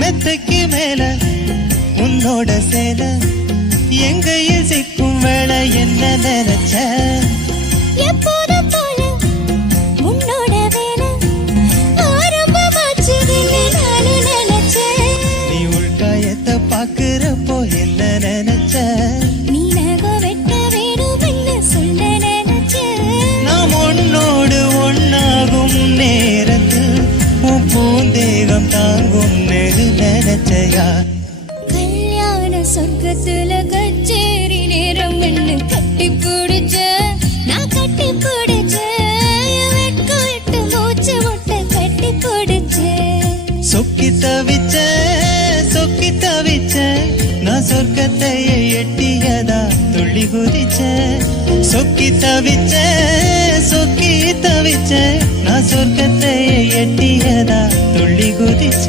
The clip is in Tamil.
மெத்தைக்கு மேல உன்னோட சேல எங்கையில் சிக்கும் வேலை என்ன நினைச்ச எப்போது போல உன்னோட வேலை ஆரம்பமாச்சுதுன்னு நானும் நினைச்சேன். நீ உள்காயத்தை பாக்குறப்போ என்ன நினைச்ச நீ நகம் வெட்ட வேணும்னு சொல்ல நினைச்சேன். நாம் உன்னோடு ஒன்னாகும் நேரத்தில் உன் பூந்தேகம் தாங்கும் நெடு நினைச்சையா கல்யாண சொர்க்கத்துல கச்சேரி நேரம் என்ன கட்டி பிடிச்ச நான் கட்டி பிடிச்ச வெட்கம் விட்டு மூச்சு முட்டை கட்டி பிடிச்ச சொக்கி தவிச்ச நான் சொர்க்கத்தையே எட்டியதா துள்ளி குதிச்ச சொக்கி தவிச்ச நான் சொர்க்கத்தையே எட்டியதா துள்ளி குதிச்ச